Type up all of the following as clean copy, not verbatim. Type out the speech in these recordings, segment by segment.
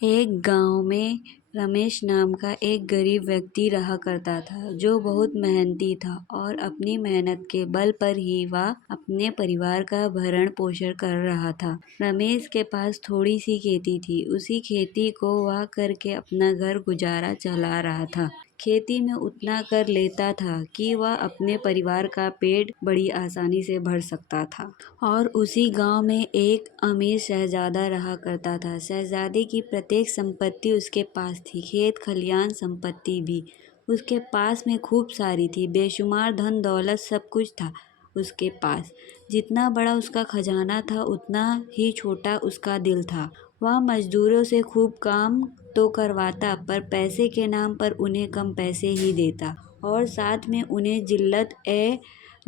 एक गांव में रमेश नाम का एक गरीब व्यक्ति रहा करता था जो बहुत मेहनती था और अपनी मेहनत के बल पर ही वह अपने परिवार का भरण पोषण कर रहा था। रमेश के पास थोड़ी सी खेती थी। उसी खेती को वह करके अपना घर गुजारा चला रहा था। खेती में उतना कर लेता था कि वह अपने परिवार का पेट बड़ी आसानी से भर सकता था। और उसी गांव में एक अमीर शहजादा रहा करता था। शहजादे की प्रत्येक संपत्ति उसके पास थी, खेत खलियान संपत्ति भी उसके पास में खूब सारी थी। बेशुमार धन दौलत सब कुछ था उसके पास। जितना बड़ा उसका खजाना था उतना ही छोटा उसका दिल था। वह मजदूरों से खूब काम तो करवाता पर पैसे के नाम पर उन्हें कम पैसे ही देता और साथ में उन्हें जिल्लत ए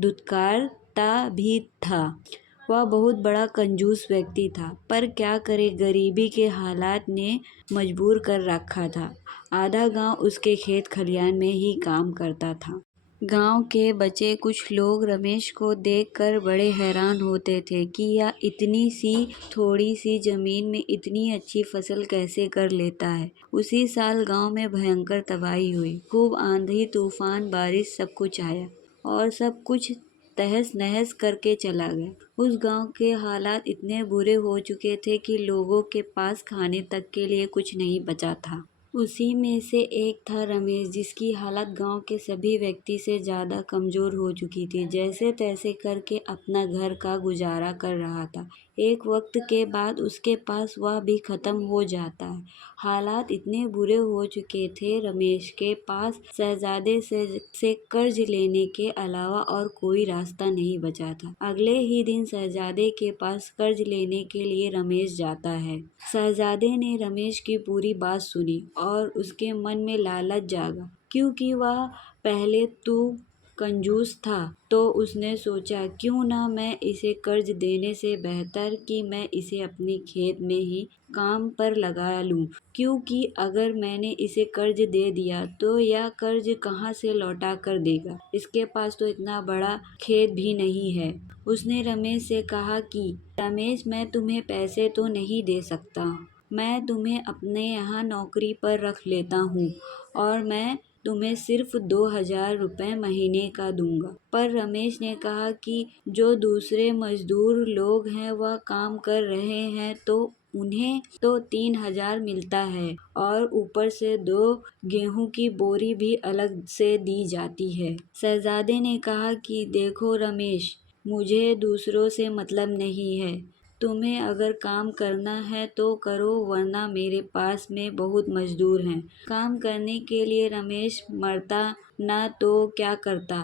दुत्कारता भी था। वह बहुत बड़ा कंजूस व्यक्ति था, पर क्या करे, गरीबी के हालात ने मजबूर कर रखा था। आधा गांव उसके खेत खलियान में ही काम करता था। गांव के बचे कुछ लोग रमेश को देखकर बड़े हैरान होते थे कि यह इतनी सी थोड़ी सी जमीन में इतनी अच्छी फसल कैसे कर लेता है। उसी साल गांव में भयंकर तबाही हुई। खूब आंधी तूफान बारिश सब कुछ आया और सब कुछ तहस नहस करके चला गया। उस गांव के हालात इतने बुरे हो चुके थे कि लोगों के पास खाने तक के लिए कुछ नहीं बचा था। उसी में से एक था रमेश, जिसकी हालत गांव के सभी व्यक्ति से ज्यादा कमजोर हो चुकी थी। जैसे तैसे करके अपना घर का गुजारा कर रहा था। एक वक्त के बाद उसके पास वह भी खत्म हो जाता है। हालात इतने बुरे हो चुके थे, रमेश के पास शहजादे से कर्ज लेने के अलावा और कोई रास्ता नहीं बचा था। अगले ही दिन शहजादे के पास कर्ज लेने के लिए रमेश जाता है। शहजादे ने रमेश की पूरी बात सुनी और उसके मन में लालच जागा। क्योंकि वह पहले तो कंजूस था, तो उसने सोचा क्यों ना मैं इसे कर्ज देने से बेहतर कि मैं इसे अपने खेत में ही काम पर लगा लूं। क्योंकि अगर मैंने इसे कर्ज दे दिया तो यह कर्ज कहाँ से लौटा कर देगा। इसके पास तो इतना बड़ा खेत भी नहीं है। उसने रमेश से कहा कि रमेश, मैं तुम्हें पैसे तो नहीं दे सकता। मैं तुम्हें अपने यहाँ नौकरी पर रख लेता हूँ और मैं तुम्हें सिर्फ 2,000 रुपये महीने का दूंगा। पर रमेश ने कहा कि जो दूसरे मजदूर लोग हैं वह काम कर रहे हैं तो उन्हें तो 3,000 मिलता है और ऊपर से 2 गेहूं की बोरी भी अलग से दी जाती है। शहजादे ने कहा कि देखो रमेश, मुझे दूसरों से मतलब नहीं है। तुम्हें अगर काम करना है तो करो, वरना मेरे पास में बहुत मजदूर हैं। काम करने के लिए रमेश मरता ना तो क्या करता।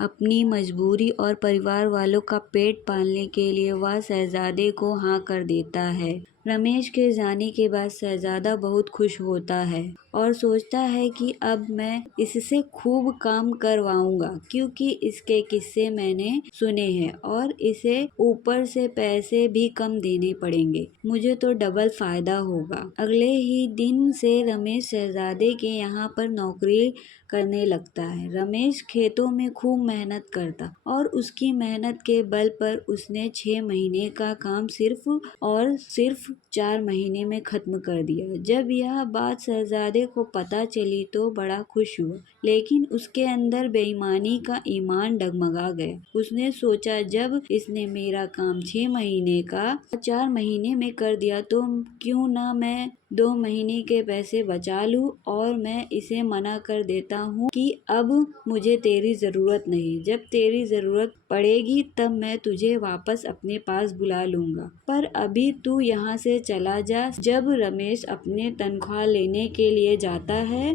अपनी मजबूरी और परिवार वालों का पेट पालने के लिए वह शहजादे को हाँ कर देता है। रमेश के जाने के बाद शहजादा बहुत खुश होता है और सोचता है कि अब मैं इससे खूब काम करवाऊंगा, क्योंकि इसके किस्से मैंने सुने हैं और इसे ऊपर से पैसे भी कम देने पड़ेंगे। मुझे तो डबल फायदा होगा। अगले ही दिन से रमेश शहजादे के यहाँ पर नौकरी करने लगता है। रमेश खेतों में खूब मेहनत करता और उसकी मेहनत के बल पर उसने 6 महीने का काम सिर्फ 4 महीने में खत्म कर दिया। जब यह बात शहजादे को पता चली तो बड़ा खुश हुआ, लेकिन उसके अंदर बेईमानी का ईमान डगमगा गया। उसने सोचा जब इसने मेरा काम 6 महीने का 4 महीने में कर दिया तो क्यों ना मैं 2 महीने के पैसे बचा लूं और मैं इसे मना कर देता हूँ कि अब मुझे तेरी जरूरत नहीं। जब तेरी जरूरत पड़ेगी तब मैं तुझे वापस अपने पास बुला लूंगा, पर अभी तू यहाँ से चला जा। जब रमेश अपने तनख्वाह लेने के लिए जाता है